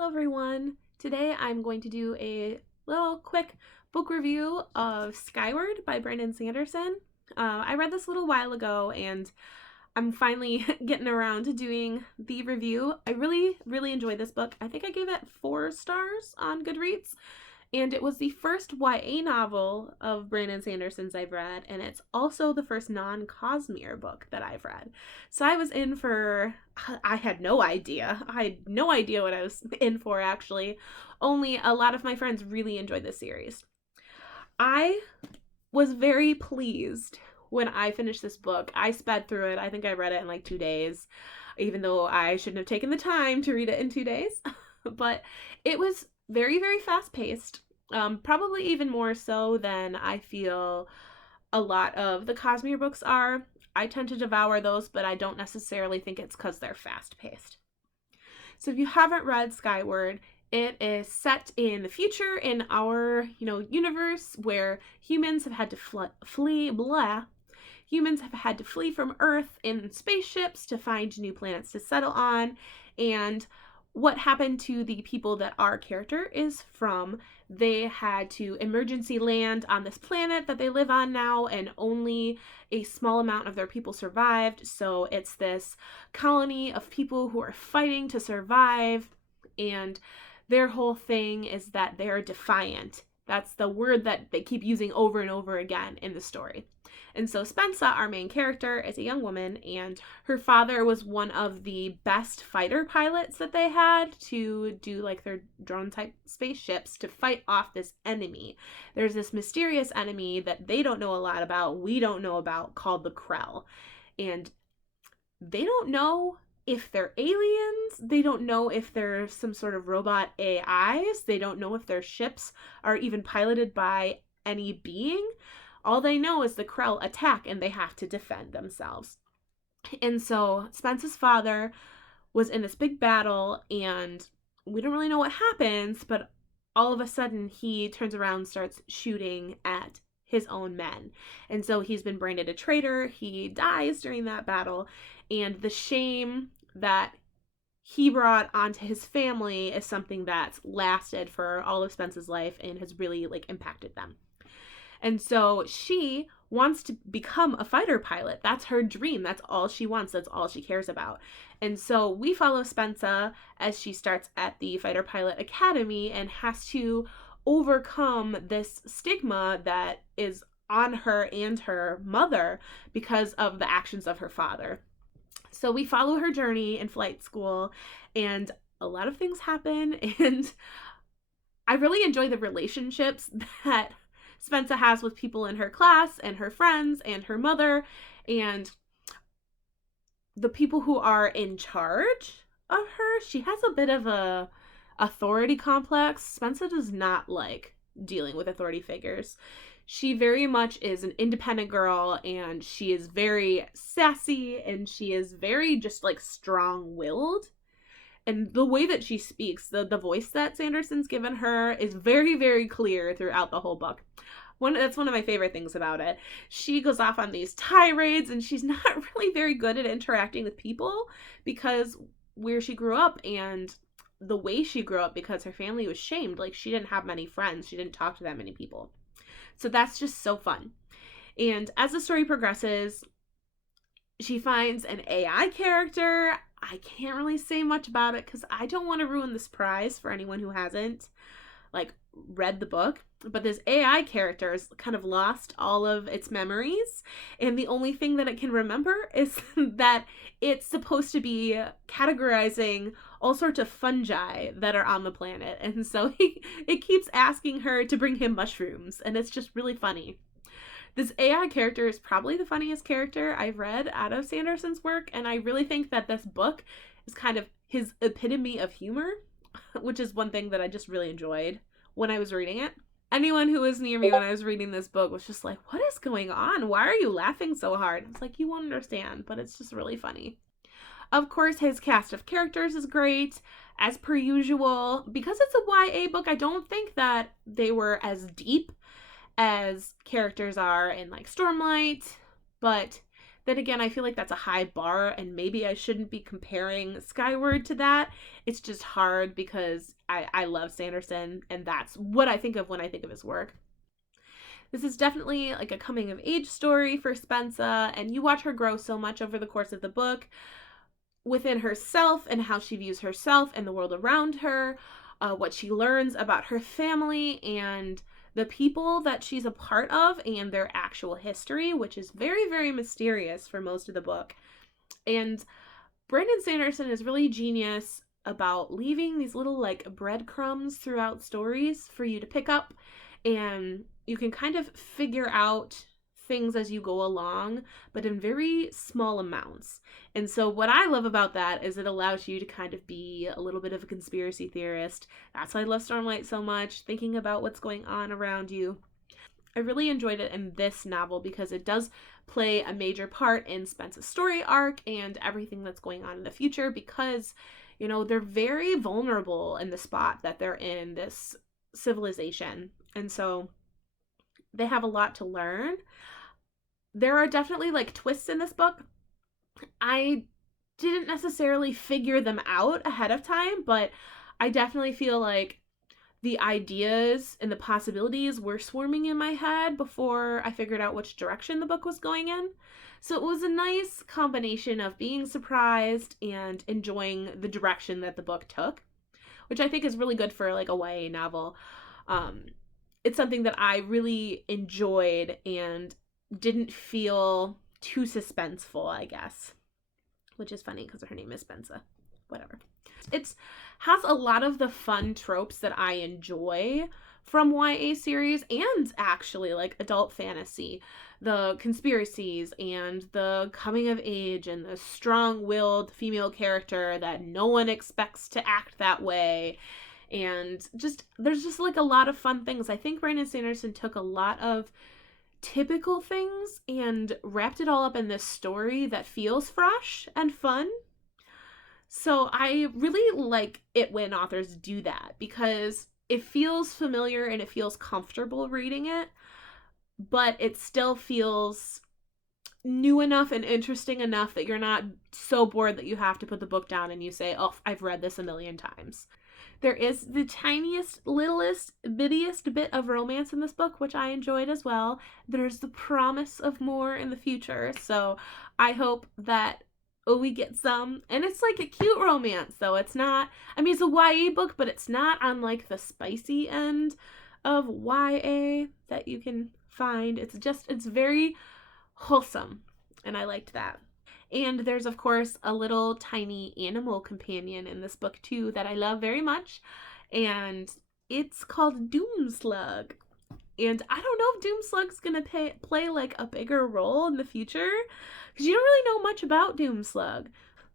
Hello everyone! Today I'm going to do a little quick book review of Skyward by Sanderson. I read this a little while ago and I'm finally getting around to doing the review. I really enjoyed this book. I think I gave it 4 stars on Goodreads. And it was the first YA novel of Sanderson's I've read, and it's also the first non-Cosmere book that I've read. So I was in for, I had no idea. I had no idea what I was in for, actually. Only a lot of my friends really enjoyed this series. I was very pleased when I finished this book. I sped through it. I think I read it in like 2 days, even though I shouldn't have taken the time to read it in 2 days. But it was very fast-paced, probably even more so than I feel a lot of the Cosmere books are. I tend to devour those, but I don't necessarily think it's because they're fast-paced. So if you haven't read Skyward, it is set in the future in our, universe where humans have had to Humans have had to flee from Earth in spaceships to find new planets to settle on, and what happened to the people that our character is from. They had to emergency land on this planet that they live on now, and only a small amount of their people survived. So it's this colony of people who are fighting to survive, and their whole thing is that they're defiant. That's the word that they keep using over and over again in the story. And so Spensa, our main character, is a young woman, and her father was one of the best fighter pilots that they had to do like their drone type spaceships to fight off this enemy. There's this mysterious enemy that they don't know a lot about, we don't know about, called the Krell. And they don't know if they're aliens, they don't know if they're some sort of robot AIs, they don't know if their ships are even piloted by any being. All they know is the Krell attack and they have to defend themselves. And so Spence's father was in this big battle, and we don't really know what happens, but all of a sudden he turns around and starts shooting at his own men. And so he's been branded a traitor. He dies during that battle, and the shame that he brought onto his family is something that's lasted for all of Spence's life and has really impacted them. And so she wants to become a fighter pilot. That's her dream. That's all she wants. That's all she cares about. And so we follow Spensa as she starts at the Fighter Pilot Academy and has to overcome this stigma that is on her and her mother because of the actions of her father. So we follow her journey in flight school, and a lot of things happen, and I really enjoy the relationships that Spensa has with people in her class and her friends and her mother and the people who are in charge of her. She has a bit of a authority complex. Spensa does not like dealing with authority figures. She very much is an independent girl, and she is very sassy, and she is very just strong-willed. And the way that she speaks, the voice that Sanderson's given her is very clear throughout the whole book. That's one of my favorite things about it. She goes off on these tirades, and she's not really very good at interacting with people because where she grew up and the way she grew up, because her family was shamed. She didn't have many friends. She didn't talk to that many people. So that's just so fun. And as the story progresses, she finds an AI character. I can't really say much about it because I don't want to ruin the surprise for anyone who hasn't read the book. But this AI character has kind of lost all of its memories, and the only thing that it can remember is that it's supposed to be categorizing all sorts of fungi that are on the planet. And so it keeps asking her to bring him mushrooms, and it's just really funny. This AI character is probably the funniest character I've read out of Sanderson's work, and I really think that this book is kind of his epitome of humor, which is one thing that I just really enjoyed when I was reading it. Anyone who was near me when I was reading this book was just like, what is going on? Why are you laughing so hard? It's like, you won't understand, but it's just really funny. Of course, his cast of characters is great, as per usual. Because it's a YA book, I don't think that they were as deep as characters are in Stormlight, but Then again, I feel like that's a high bar, and maybe I shouldn't be comparing Skyward to that. It's just hard because I love Sanderson, and that's what I think of when I think of his work. This is definitely like a coming of age story for Spensa, and you watch her grow so much over the course of the book within herself and how she views herself and the world around her, what she learns about her family and the people that she's a part of and their actual history, which is very, very mysterious for most of the book. And Brandon Sanderson is really genius about leaving these little like breadcrumbs throughout stories for you to pick up, and you can kind of figure out things as you go along, but in very small amounts. And so what I love about that is it allows you to kind of be a little bit of a conspiracy theorist. That's why I love Stormlight so much, thinking about what's going on around you. I really enjoyed it in this novel because it does play a major part in Spence's story arc and everything that's going on in the future, because, you know, they're very vulnerable in the spot that they're in, this civilization. And so they have a lot to learn. There are definitely like twists in this book. I didn't necessarily figure them out ahead of time, but I definitely feel like the ideas and the possibilities were swarming in my head before I figured out which direction the book was going in. So it was a nice combination of being surprised and enjoying the direction that the book took, which I think is really good for like a YA novel. It's something that I really enjoyed and didn't feel too suspenseful, I guess, which is funny because her name is Spensa. Whatever. It has a lot of the fun tropes that I enjoy from YA series and actually like adult fantasy. The conspiracies and the coming of age and the strong-willed female character that no one expects to act that way. And just there's just like a lot of fun things. I think Brandon Sanderson took a lot of typical things and wrapped it all up in this story that feels fresh and fun. So I really like it when authors do that because it feels familiar and it feels comfortable reading it, but it still feels new enough and interesting enough that you're not so bored that you have to put the book down and you say, oh, I've read this a million times. There is the tiniest, littlest, bittiest bit of romance in this book, which I enjoyed as well. There's the promise of more in the future, so I hope that we get some. And it's like a cute romance, though. It's not, I mean, it's a YA book, but it's not on like the spicy end of YA that you can find. It's very wholesome, and I liked that. And there's, of course, a little tiny animal companion in this book, too, that I love very much. And it's called Slug. And I don't know if Doomslug's going to play, like, a bigger role in the future. Because you don't really know much about Doomslug.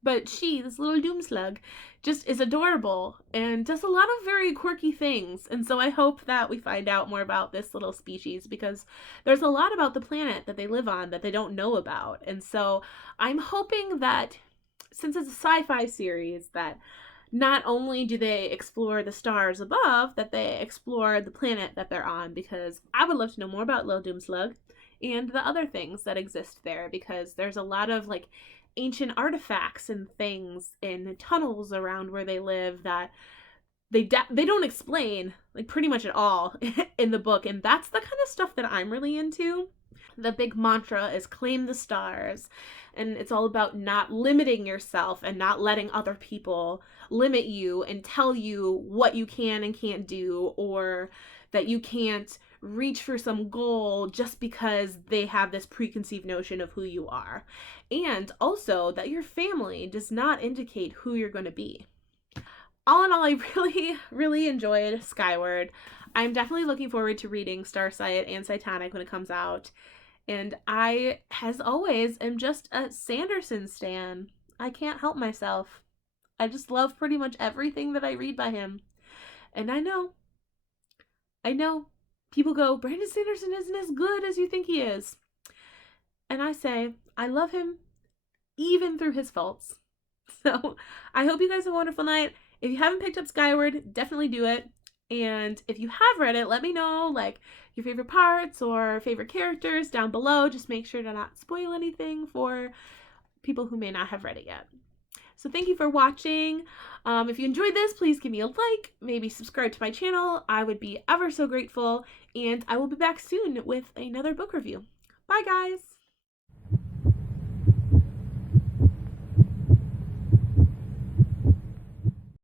But this little Doomslug, just is adorable and does a lot of very quirky things. And so I hope that we find out more about this little species because there's a lot about the planet that they live on that they don't know about. And so I'm hoping that since it's a sci-fi series, that not only do they explore the stars above, that they explore the planet that they're on, because I would love to know more about Lil Doomslug and the other things that exist there, because there's a lot of like ancient artifacts and things in tunnels around where they live that they don't explain like pretty much at all in the book, and that's the kind of stuff that I'm really into. The big mantra is claim the stars, and it's all about not limiting yourself and not letting other people limit you and tell you what you can and can't do, or that you can't reach for some goal just because they have this preconceived notion of who you are. And also that your family does not indicate who you're going to be. All in all, I really, really enjoyed Skyward. I'm definitely looking forward to reading Starsight and Titanic when it comes out. And I, as always, am just a Sanderson stan. I can't help myself. I just love pretty much everything that I read by him. And I know, people go, Brandon Sanderson isn't as good as you think he is. And I say, I love him even through his faults. So I hope you guys have a wonderful night. If you haven't picked up Skyward, definitely do it. And if you have read it, let me know like your favorite parts or favorite characters down below. Just make sure to not spoil anything for people who may not have read it yet. So thank you for watching. If you enjoyed this, please give me a like, maybe subscribe to my channel. I would be ever so grateful. And I will be back soon with another book review. Bye, guys.